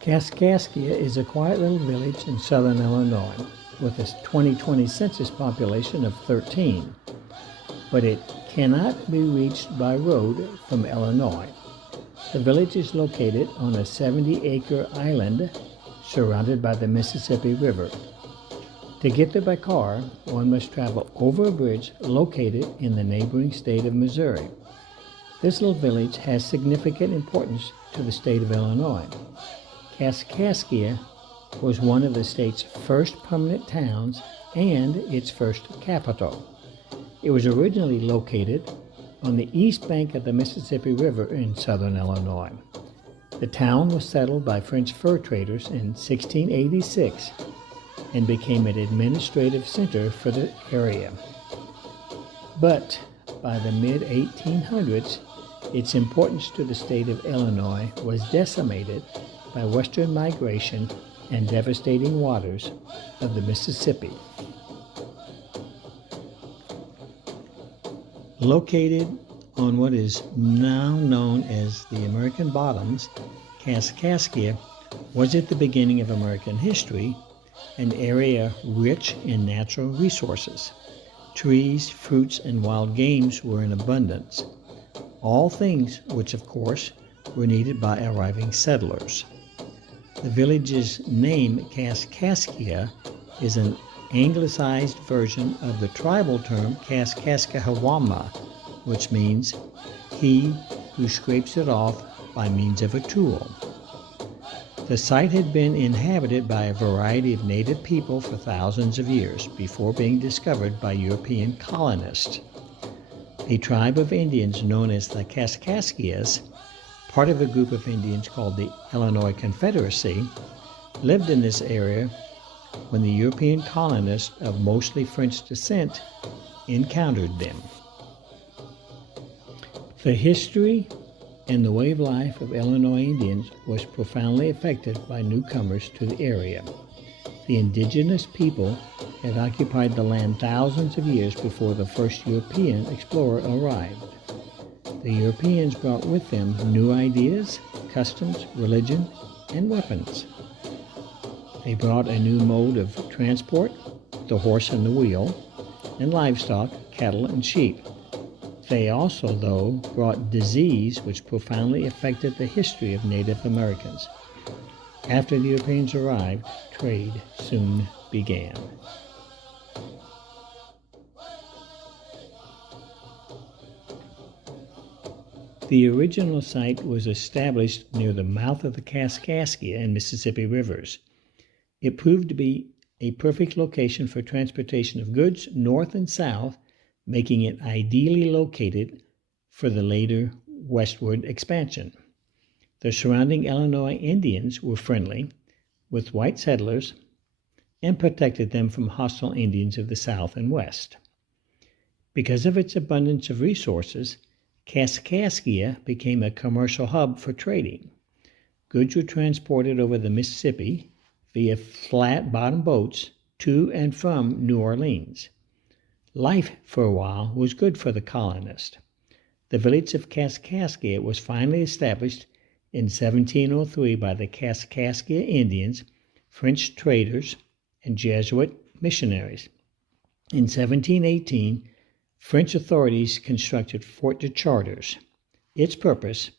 Kaskaskia is a quiet little village in southern Illinois with a 2020 census population of 13, but it cannot be reached by road from Illinois. The village is located on a 70-acre island surrounded by the Mississippi River. To get there by car, one must travel over a bridge located in the neighboring state of Missouri. This little village has significant importance to the state of Illinois. Kaskaskia was one of the state's first permanent towns and its first capital. It was originally located on the east bank of the Mississippi River in southern Illinois. The town was settled by French fur traders in 1686 and became an administrative center for the area. But by the mid-1800s, its importance to the state of Illinois was decimated by western migration and devastating waters of the Mississippi. Located on what is now known as the American Bottoms, Kaskaskia was at the beginning of American history an area rich in natural resources. Trees, fruits, and wild games were in abundance, all things which, of course, were needed by arriving settlers. The village's name, Kaskaskia, is an anglicized version of the tribal term Kaskaskia, which means he who scrapes it off by means of a tool. The site had been inhabited by a variety of native people for thousands of years before being discovered by European colonists. A tribe of Indians known as the Kaskaskias, part of a group of Indians called the Illinois Confederacy, lived in this area when the European colonists of mostly French descent encountered them. The history and the way of life of Illinois Indians was profoundly affected by newcomers to the area. The indigenous people had occupied the land thousands of years before the first European explorer arrived. The Europeans brought with them new ideas, customs, religion, and weapons. They brought a new mode of transport, the horse and the wheel, and livestock, cattle and sheep. They also, though, brought disease which profoundly affected the history of Native Americans. After the Europeans arrived, trade soon began. The original site was established near the mouth of the Kaskaskia and Mississippi rivers. It proved to be a perfect location for transportation of goods north and south, making it ideally located for the later westward expansion. The surrounding Illinois Indians were friendly with white settlers and protected them from hostile Indians of the south and west. Because of its abundance of resources, Kaskaskia became a commercial hub for trading. Goods were transported over the Mississippi via flat-bottom boats to and from New Orleans. Life for a while was good for the colonists. The village of Kaskaskia was finally established in 1703 by the Kaskaskia Indians, French traders, and Jesuit missionaries. In 1718, French authorities constructed Fort de Chartres. Its purpose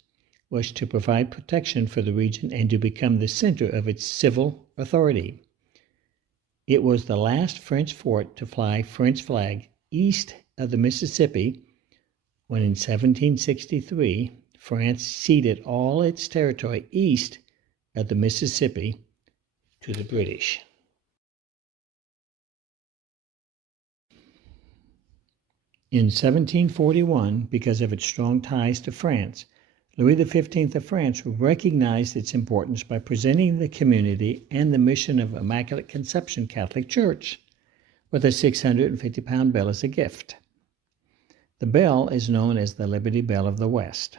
was to provide protection for the region and to become the center of its civil authority. It was the last French fort to fly French flag east of the Mississippi when in 1763 France ceded all its territory east of the Mississippi to the British. In 1741, because of its strong ties to France, Louis XV of France recognized its importance by presenting the community and the mission of Immaculate Conception Catholic Church with a 650-pound bell as a gift. The bell is known as the Liberty Bell of the West.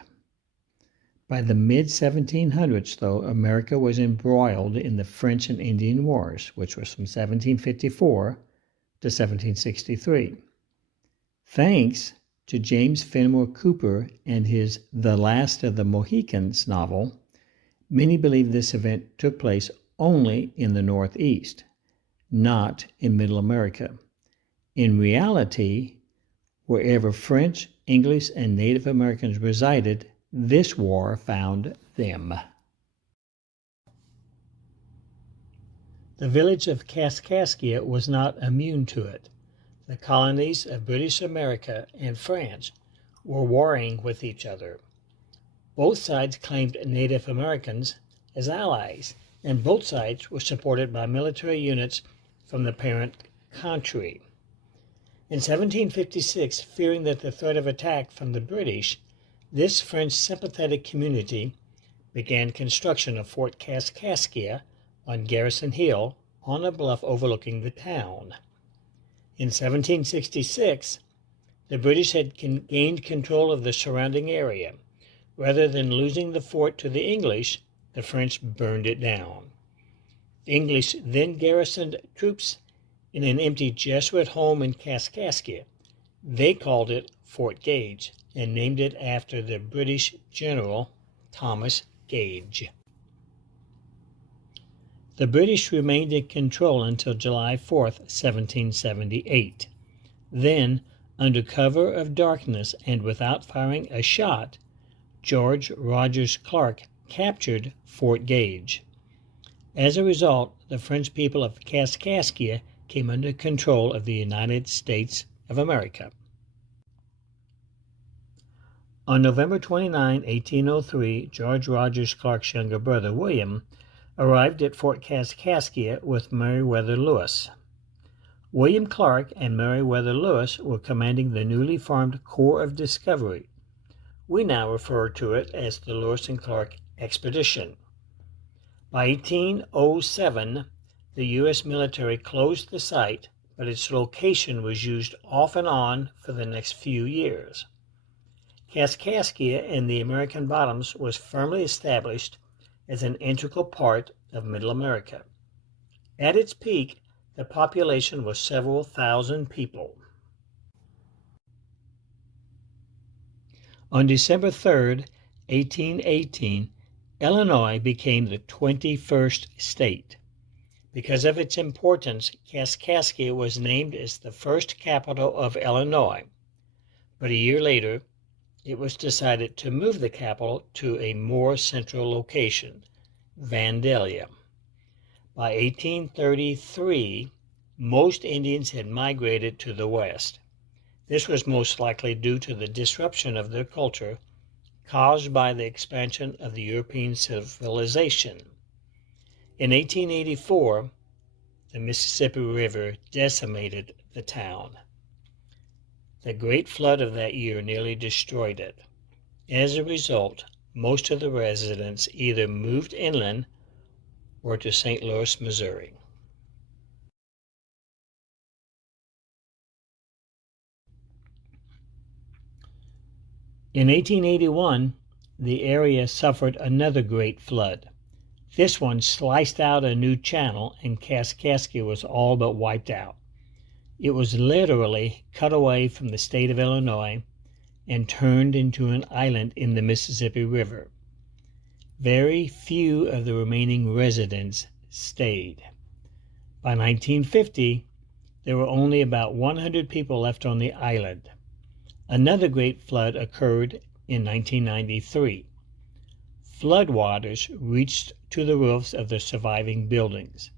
By the mid-1700s, though, America was embroiled in the French and Indian Wars, which was from 1754 to 1763. Thanks to James Fenimore Cooper and his The Last of the Mohicans novel, Many believe this event took place only in the Northeast, not in Middle America. In reality, wherever French, English, and Native Americans resided, this war found them. The village of Kaskaskia was not immune to it. The colonies of British America and France were warring with each other. Both sides claimed Native Americans as allies, and both sides were supported by military units from the parent country. In 1756, fearing that the threat of attack from the British, this French sympathetic community began construction of Fort Kaskaskia on Garrison Hill on a bluff overlooking the town. In 1766, the British had gained control of the surrounding area. Rather than losing the fort to the English, the French burned it down. The English then garrisoned troops in an empty Jesuit home in Kaskaskia. They called it Fort Gage and named it after the British General Thomas Gage. The British remained in control until July 4, 1778. Then, under cover of darkness and without firing a shot, George Rogers Clark captured Fort Gage. As a result, the French people of Kaskaskia came under control of the United States of America. On November 29, 1803, George Rogers Clark's younger brother, William, arrived at Fort Kaskaskia with Meriwether Lewis. William Clark and Meriwether Lewis were commanding the newly formed Corps of Discovery. We now refer to it as the Lewis and Clark Expedition. By 1807, the U.S. military closed the site, but its location was used off and on for the next few years. Kaskaskia in the American Bottoms was firmly established as an integral part of Middle America. At its peak, the population was several thousand people. On December 3, 1818, Illinois became the 21st state. Because of its importance, Kaskaskia was named as the first capital of Illinois. But a year later, it was decided to move the capital to a more central location, Vandalia. By 1833, most Indians had migrated to the west. This was most likely due to the disruption of their culture caused by the expansion of the European civilization. In 1884, the Mississippi River decimated the town. The great flood of that year nearly destroyed it. As a result, most of the residents either moved inland or to St. Louis, Missouri. In 1881, the area suffered another great flood. This one sliced out a new channel, and Kaskaskia was all but wiped out. It was literally cut away from the state of Illinois and turned into an island in the Mississippi River. Very few of the remaining residents stayed. By 1950, there were only about 100 people left on the island. Another great flood occurred in 1993. Floodwaters reached to the roofs of the surviving buildings.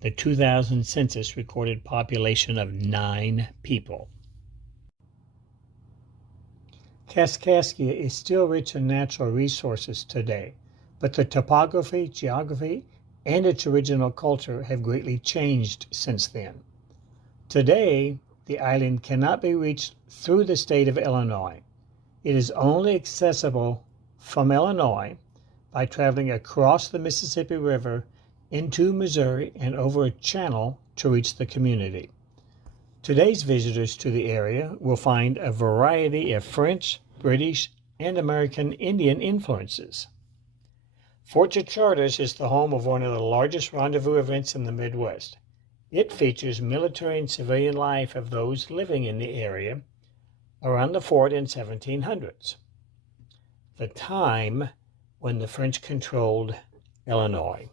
The 2000 census recorded population of 9 people. Kaskaskia is still rich in natural resources today, but the topography, geography, and its original culture have greatly changed since then. Today, the island cannot be reached through the state of Illinois. It is only accessible from Illinois by traveling across the Mississippi River into Missouri and over a channel to reach the community. Today's visitors to the area will find a variety of French, British, and American Indian influences. Fort Charters is the home of one of the largest rendezvous events in the Midwest. It features military and civilian life of those living in the area around the fort in 1700s. The time when the French controlled Illinois.